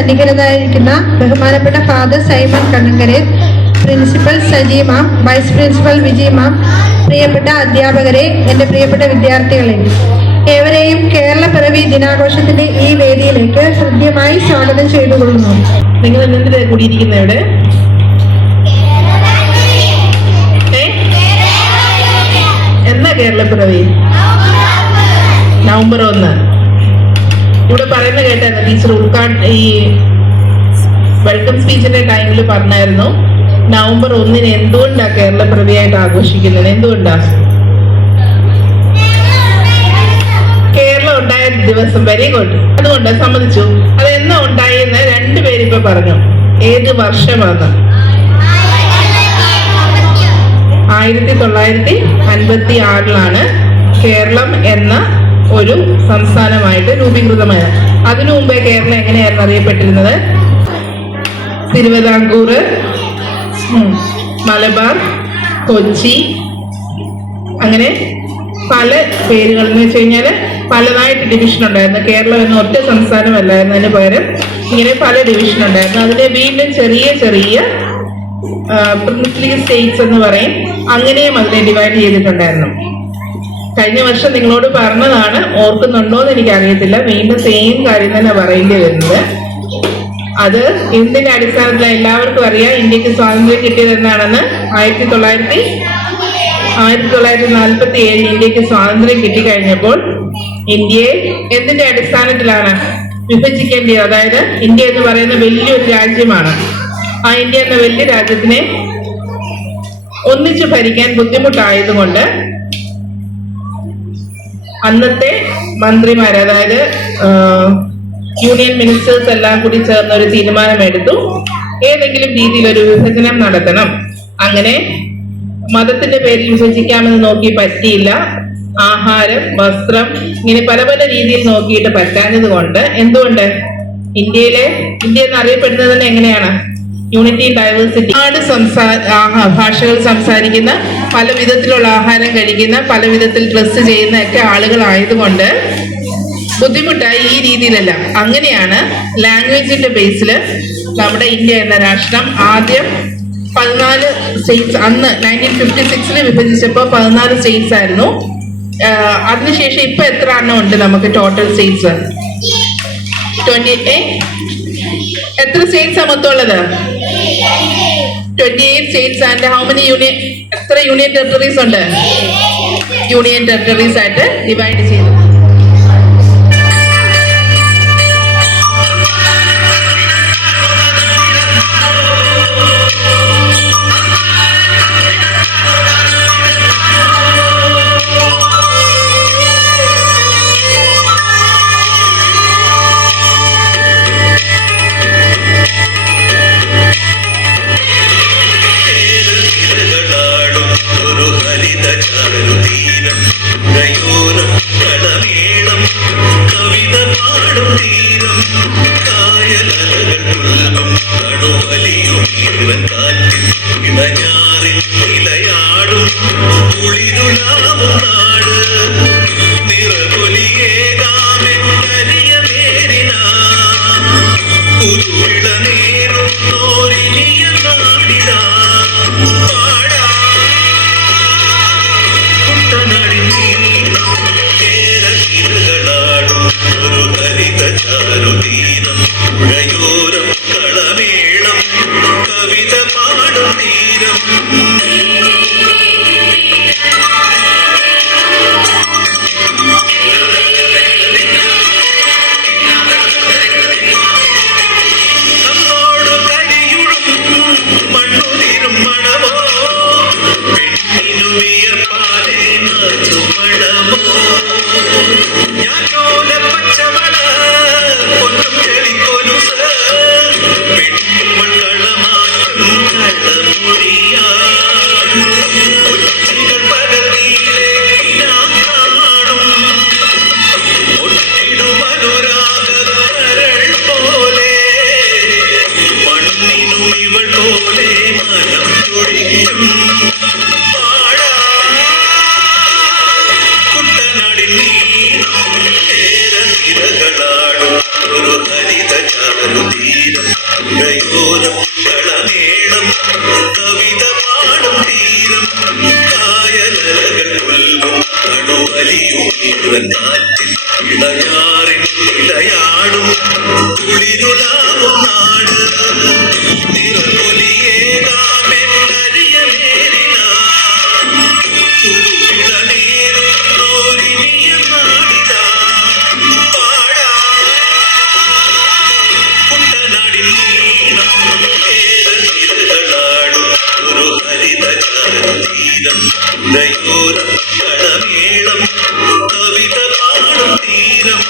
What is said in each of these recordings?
സന്നിഹിതരായിരിക്കുന്ന ബഹുമാനപ്പെട്ട father Simon കണ്ണങ്കരെ, principal Saji മാം, vice principal Vijay മാം, പ്രിയപ്പെട്ട അധ്യാപകരെ, എൻ്റെ പ്രിയപ്പെട്ട വിദ്യാർത്ഥികളെ, ഏവരെയും കേരള പിറവി ദിനാഘോഷത്തിന്റെ ഈ വേദിയിലേക്ക് ഹൃദ്യമായി സ്വാഗതം ചെയ്തുകൊള്ളുന്നു. നിങ്ങൾ എന്തിനാ കൂടിയിരിക്കുന്ന ഇവിടെ? എന്നാ കേരള പിറവി? നവംബർ 1. ഇവിടെ പറയുന്ന കേട്ടായിരുന്നു ടീച്ചർ ഈ വെൽക്കം സ്പീച്ചിന്റെ ടൈമിൽ പറഞ്ഞായിരുന്നു നവംബർ 1 എന്തുകൊണ്ടാ കേരള പിറവിയായിട്ട് ആഘോഷിക്കുന്നത്? എന്തുകൊണ്ടാ? കേരളം ഉണ്ടായ ദിവസം. Very good. അതുകൊണ്ട് സമ്മതിച്ചു. അത് എന്നാ ഉണ്ടായെന്ന് രണ്ടുപേരും ഇപ്പൊ പറഞ്ഞു. ഏത് വർഷമാണ്? 1956 കേരളം എന്ന ഒരു സംസ്ഥാനമായിട്ട് രൂപീകൃതമായത്. അതിനു മുമ്പേ കേരളം എങ്ങനെയായിരുന്നു അറിയപ്പെട്ടിരുന്നത്? തിരുവിതാംകൂർ, മലബാർ, കൊച്ചി, അങ്ങനെ പല പേരുകൾ എന്ന് വെച്ച് കഴിഞ്ഞാല് പലതായിട്ട് ഡിവിഷൻ ഉണ്ടായിരുന്നു. കേരളം എന്ന ഒറ്റ സംസ്ഥാനമല്ലായിരുന്നു. അതിന് പകരം ഇങ്ങനെ പല ഡിവിഷൻ ഉണ്ടായിരുന്നു. അതിനെ വീണ്ടും ചെറിയ ചെറിയ പ്രിൻസ്ലി സ്റ്റേറ്റ്സ് എന്ന് പറയും. അങ്ങനെയും അതിനെ ഡിവൈഡ് ചെയ്തിട്ടുണ്ടായിരുന്നു. കഴിഞ്ഞ വർഷം നിങ്ങളോട് പറഞ്ഞതാണ്, ഓർക്കുന്നുണ്ടോ എന്ന് എനിക്ക് അറിയത്തില്ല. വീണ്ടും സെയിം കാര്യം തന്നെ പറയേണ്ടി വരുന്നത്. അത് എന്തിന്റെ അടിസ്ഥാനത്തിലാണ്? എല്ലാവർക്കും അറിയാം ഇന്ത്യക്ക് സ്വാതന്ത്ര്യം കിട്ടിയത് എന്നാണെന്ന്. 1947 ഇന്ത്യക്ക് സ്വാതന്ത്ര്യം കിട്ടിക്കഴിഞ്ഞപ്പോൾ ഇന്ത്യയെ എന്തിന്റെ അടിസ്ഥാനത്തിലാണ് വിഭജിക്കേണ്ടത്? അതായത് ഇന്ത്യ എന്ന് പറയുന്ന വലിയൊരു രാജ്യമാണ്. ആ ഇന്ത്യ എന്ന വലിയ രാജ്യത്തിനെ ഒന്നിച്ചു ഭരിക്കാൻ ബുദ്ധിമുട്ടായതുകൊണ്ട് അന്നത്തെ മന്ത്രിമാർ, അതായത് യൂണിയൻ മിനിസ്റ്റേഴ്സ് എല്ലാം കൂടി ചേർന്ന് ഒരു തീരുമാനമെടുത്തു. ഏതെങ്കിലും രീതിയിൽ ഒരു വിഭജനം നടത്തണം. അങ്ങനെ മതത്തിന്റെ പേരിൽ വിഭജിക്കാമെന്ന് നോക്കി പറ്റിയില്ല. ആഹാരം, വസ്ത്രം, ഇങ്ങനെ പല പല രീതിയിൽ നോക്കിയിട്ട് പറ്റാഞ്ഞത് കൊണ്ട് എന്തുകൊണ്ട് ഇന്ത്യ എന്നറിയപ്പെടുന്നത് തന്നെ എങ്ങനെയാണ്? Unity diversity. ഭാഷകൾ സംസാരിക്കുന്ന, പല വിധത്തിലുള്ള ആഹാരം കഴിക്കുന്ന, പല വിധത്തിൽ ഡ്രസ്സ് ചെയ്യുന്ന ഒക്കെ ആളുകളായതുകൊണ്ട് ബുദ്ധിമുട്ടായി ഈ രീതിയിലെല്ലാം. അങ്ങനെയാണ് ലാംഗ്വേജിന്റെ ബേസിൽ നമ്മുടെ ഇന്ത്യ എന്ന രാഷ്ട്രം ആദ്യം 14 സ്റ്റേറ്റ്സ്, അന്ന് 1956 വിഭജിച്ചപ്പോൾ 14 സ്റ്റേറ്റ്സ് ആയിരുന്നു. അതിനുശേഷം ഇപ്പൊ എത്ര എണ്ണം ഉണ്ട് നമുക്ക് ടോട്ടൽ സ്റ്റേറ്റ്സ്? 28. എത്ര സ്റ്റേറ്റ്സ് മൊത്തമുള്ളത്? 28 സ്റ്റേറ്റ്സ്. ആൻഡ് ഹൗ മെനി എത്ര യൂണിയൻ ടെറിട്ടറീസ് ഉണ്ട്? യൂണിയൻ ടെറിട്ടറീസ് ആയിട്ട് ഡിവൈഡ് ചെയ്തു. ൂരം കാറ്റിൽ ഇളയാറിൽ ഇളയാടും കുളിരുലാവും നാട് നിറമൊലിയേകാമെന്നറിയ നേരില തുരുവിളനേരുന്നോരിനിയ നാടിത പാടാ കുട്ടനാടിൻ നീളം ഏറെകളാടും ഒരു ഹരിത തീരം ഉദയോരം കളമേളം കവിത പാടും തീരം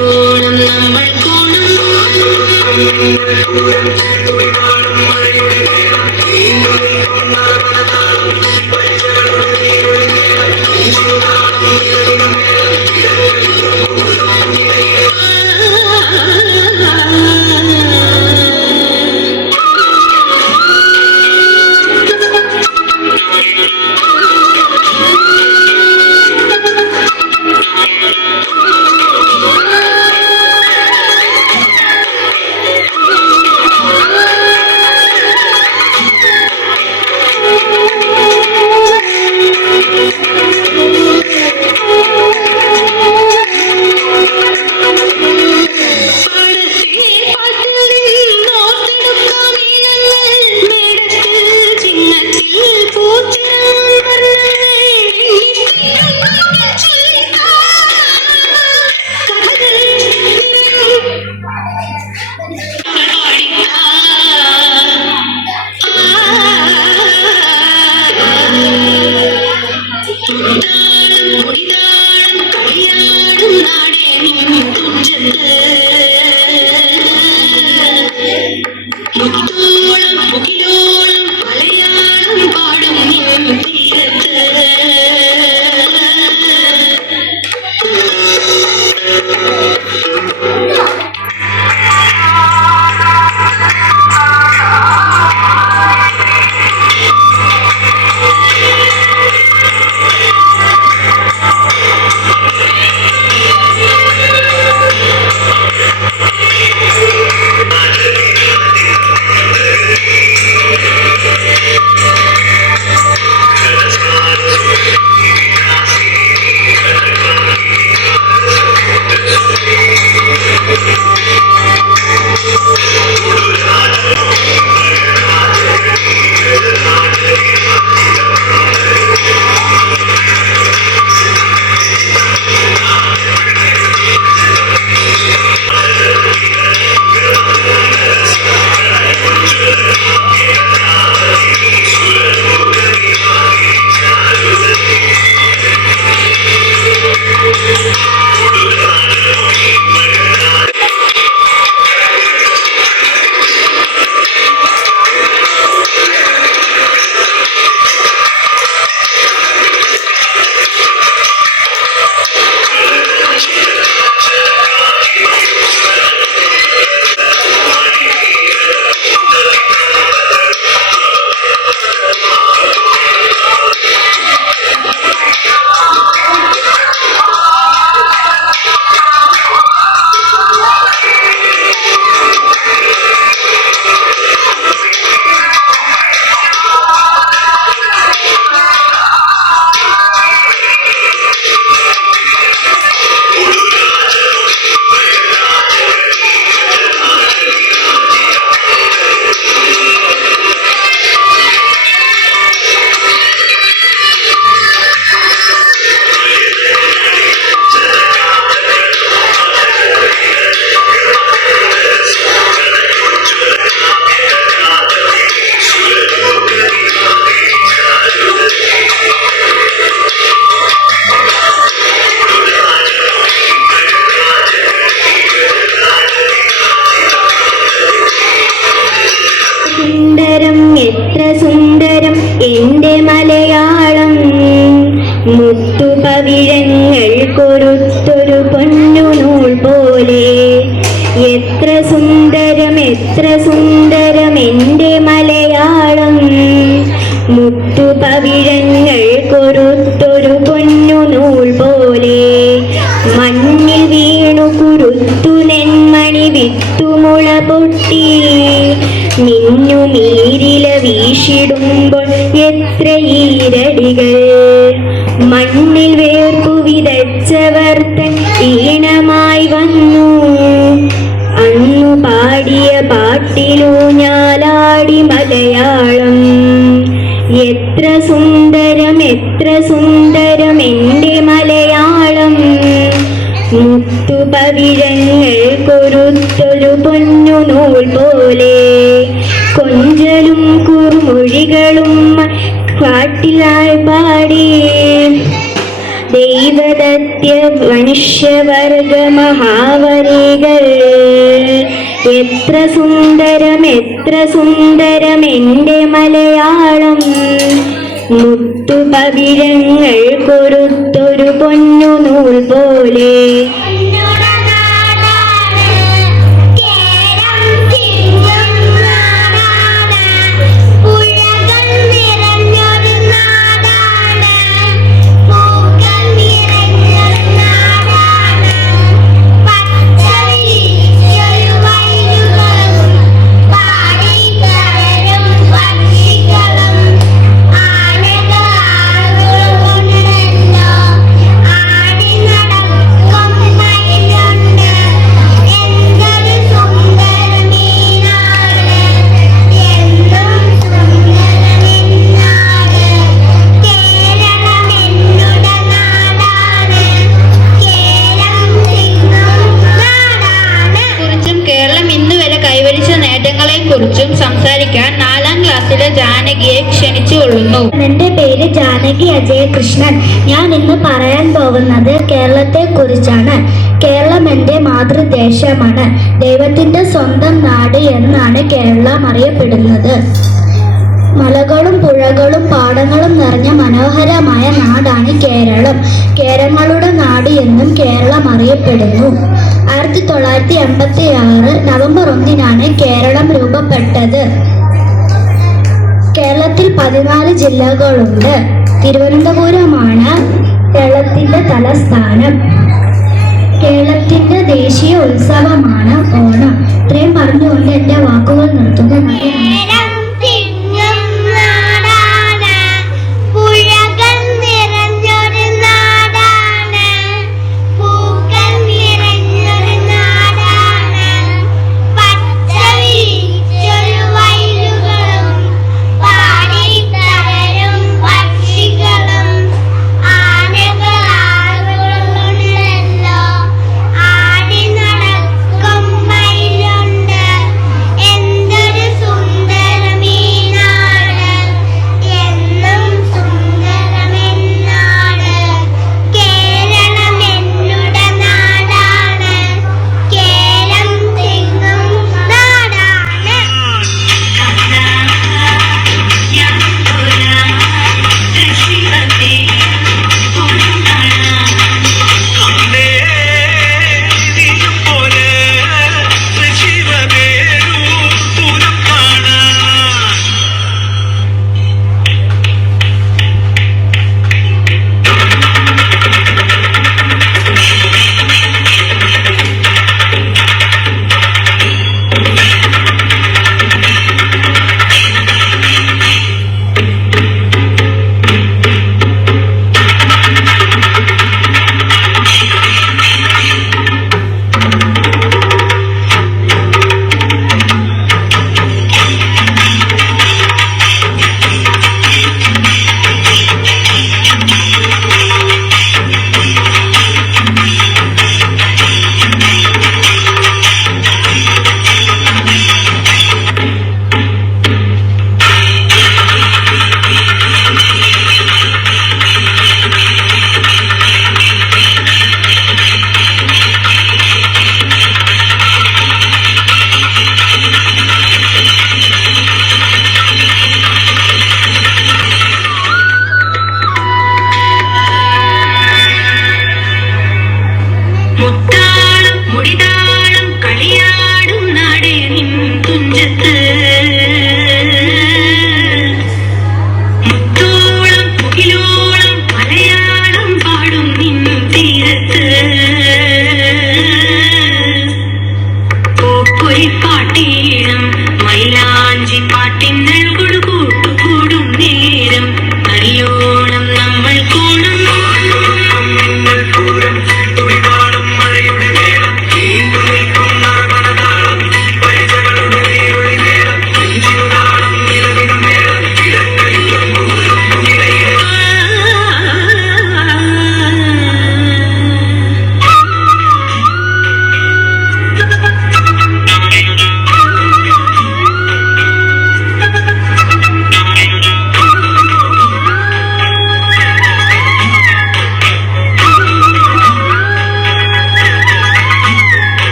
ോണം നമ്മൾ മുത്തുപവിഴങ്ങൾ കൊരുത്തൊരു പൊന്നു നൂൽ പോലെ മണ്ണിൽ വീണു കുരുത്തു നെന്മണി വിത്തുമുള പൊട്ടി മിന്നു നീരില വീശിടുമ്പോൾ എത്ര ഈരടികൾ മണ്ണിൽ വേർപ്പു വിതച്ചവർ തൻ ഈണമായി വന്നു അന്നു പാടിയ പാട്ടിലൂഞ്ഞാലാടി മലയാളം എത്ര സുന്ദരം എൻ്റെ മലയാളം മുത്തുപവിഴങ്ങൾ കൊരുത്തൊരു പൊന്നു നൂൽ പോലെ കൊഞ്ചലും കുറുമൊഴികളും കാട്ടിലായി പാടി ദൈവദത്യ മനുഷ്യവർഗ മഹാവരികൾ എത്ര സുന്ദരം എൻ്റെ മലയാളം മുത്തുപവിഴങ്ങൾ കൊരുത്തൊരു പൊന്നു നൂൽ പോലെ. കുറിച്ചും സംസാരിക്കാൻ 4ാം ക്ലാസ്സിലെ ജാനകിയെ ക്ഷണിച്ചുകൊള്ളുന്നു. എൻ്റെ പേര് ജാനകി അജയകൃഷ്ണൻ. ഞാൻ ഇന്ന് പറയാൻ പോകുന്നത് കേരളത്തെ കുറിച്ചാണ്. കേരളം എൻ്റെ മാതൃദേശമാണ്. ദൈവത്തിൻ്റെ സ്വന്തം നാട് എന്നാണ് കേരളം അറിയപ്പെടുന്നത്. മലകളും പുഴകളും പാടങ്ങളും നിറഞ്ഞ മനോഹരമായ നാടാണ് കേരളം. കേരങ്ങളുടെ നാട് എന്നും കേരളം അറിയപ്പെടുന്നു. 1986 നവംബർ 1-നാണ് കേരളം രൂപപ്പെട്ടത്. കേരളത്തിൽ 14 ജില്ലകളുണ്ട്. തിരുവനന്തപുരമാണ് കേരളത്തിൻ്റെ തലസ്ഥാനം. കേരളത്തിൻ്റെ ദേശീയ ഉത്സവമാണ് ഓണം. ഇത്രയും പറഞ്ഞുകൊണ്ട് എൻ്റെ വാക്കുകൾ നിർത്തുന്നു. എന്തൊരു സുന്ദര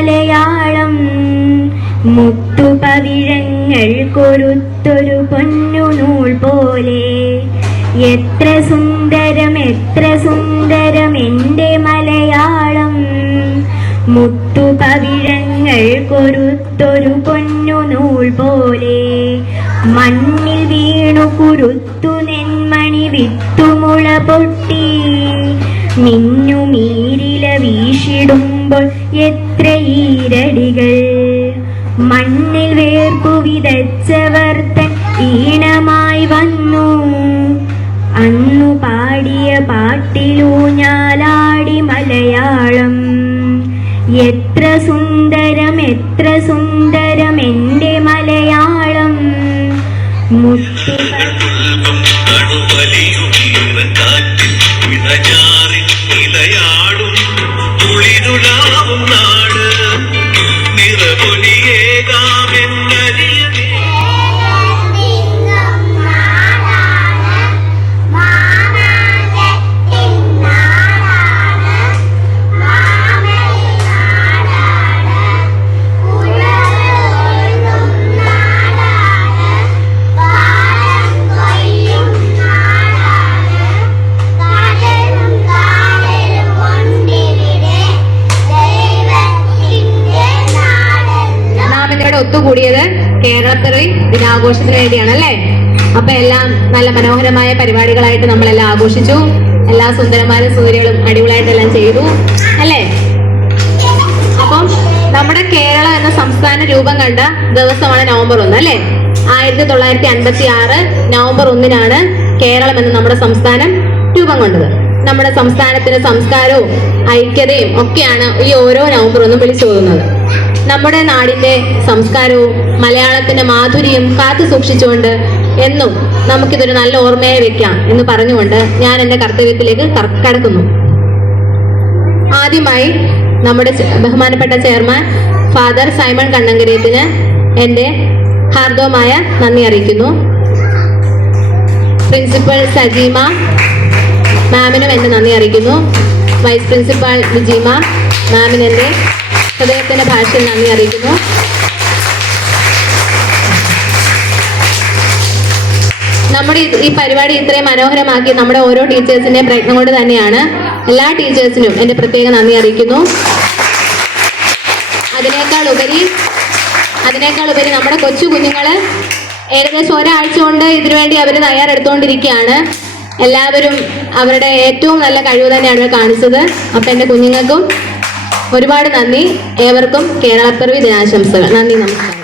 മലയാളം. മുത്തുപവിഴങ്ങൾ കൊരുത്തൊരു പൊന്നു നൂൽ പോലെ. എത്ര സുന്ദരം എൻ്റെ മലയാളം. മുത്തുപവിഴങ്ങൾ കൊരുത്തൊരു പൊന്നു നൂൽ പോലെ. മണ്ണിൽ വീണു കുരുത്തു നെന്മണി വിത്തുമുള പൊട്ടി. മിന്നുമീരില വീശിടുമ്പോൾ എത്ര ഈരടികൾ. മണ്ണിൽ വേർപ്പു വിതച്ചവർ തൻ ഈണമായി വന്നു. അന്നു പാടിയ പാട്ടിലൂഞ്ഞാലാടി മലയാളം. എത്ര സുന്ദരം എൻ്റെ മലയാളം. മുത്തു കാറ്റിൽ ഇടഞ്ഞാറി ഇലയാടും തുളിരുലാവും നാട് നിറപൊലിയേകാമെന്നറിയ ഒത്തുകൂടിയത് കേരളപ്പിറവി ദിനാഘോഷത്തിന് വേണ്ടിയാണ് അല്ലേ? അപ്പൊ എല്ലാം നല്ല മനോഹരമായ പരിപാടികളായിട്ട് നമ്മളെല്ലാം ആഘോഷിച്ചു. എല്ലാ സുന്ദരന്മാരും സൂര്യകളും അടിപൊളിയായിട്ടെല്ലാം ചെയ്തു അല്ലേ? അപ്പം നമ്മുടെ കേരളം എന്ന സംസ്ഥാന രൂപം കണ്ട ദിവസമാണ് നവംബർ 1 അല്ലേ? 1956 നവംബർ 1 കേരളം എന്ന നമ്മുടെ സംസ്ഥാനം രൂപം കൊണ്ടത്. നമ്മുടെ സംസ്ഥാനത്തിന് സംസ്കാരവും ഐക്യതയും ഒക്കെയാണ് ഈ ഓരോ നവംബർ 1 വിളിച്ചോതുന്നത്. നമ്മുടെ നാടിന്റെ സംസ്കാരവും മലയാളത്തിന്റെ മാധുര്യം കാത്തു സൂക്ഷിച്ചുകൊണ്ട് എന്നും നമുക്കിതൊരു നല്ല ഓർമ്മയായി വെക്കാം എന്ന് പറഞ്ഞുകൊണ്ട് ഞാൻ എൻ്റെ കർത്തവ്യത്തിലേക്ക് കടക്കുന്നു. ആദ്യമായി നമ്മുടെ ബഹുമാനപ്പെട്ട ചെയർമാൻ ഫാദർ സൈമൺ കണ്ണങ്കരേത്തിന് എൻ്റെ ഹാർദവമായ നന്ദി അറിയിക്കുന്നു. പ്രിൻസിപ്പൽ സജീമ മാമിനും എൻ്റെ നന്ദി അറിയിക്കുന്നു. വൈസ് പ്രിൻസിപ്പൽ വിജീമ മാമിന് എൻ്റെ ഹൃദയത്തിന്റെ ഭാഷയിൽ നന്ദി അറിയിക്കുന്നു. നമ്മുടെ ഈ പരിപാടി ഇത്രയും മനോഹരമാക്കി നമ്മുടെ ഓരോ ടീച്ചേഴ്സിന്റെയും പ്രയത്നം കൊണ്ട് തന്നെയാണ്. എല്ലാ ടീച്ചേഴ്സിനും എൻ്റെ പ്രത്യേക നന്ദി അറിയിക്കുന്നു. അതിനേക്കാൾ ഉപരി നമ്മുടെ കൊച്ചു കുഞ്ഞുങ്ങള് ഏകദേശം ഒരാഴ്ച കൊണ്ട് ഇതിനുവേണ്ടി അവർ തയ്യാറെടുത്തുകൊണ്ടിരിക്കുകയാണ്. എല്ലാവരും അവരുടെ ഏറ്റവും നല്ല കഴിവ് തന്നെയാണ് കാണിച്ചത്. അപ്പൊ എൻ്റെ കുഞ്ഞുങ്ങൾക്കും ഒരുപാട് നന്ദി. ഏവർക്കും കേരളപ്പിറവി ദിനാശംസകൾ. നന്ദി, നമസ്കാരം.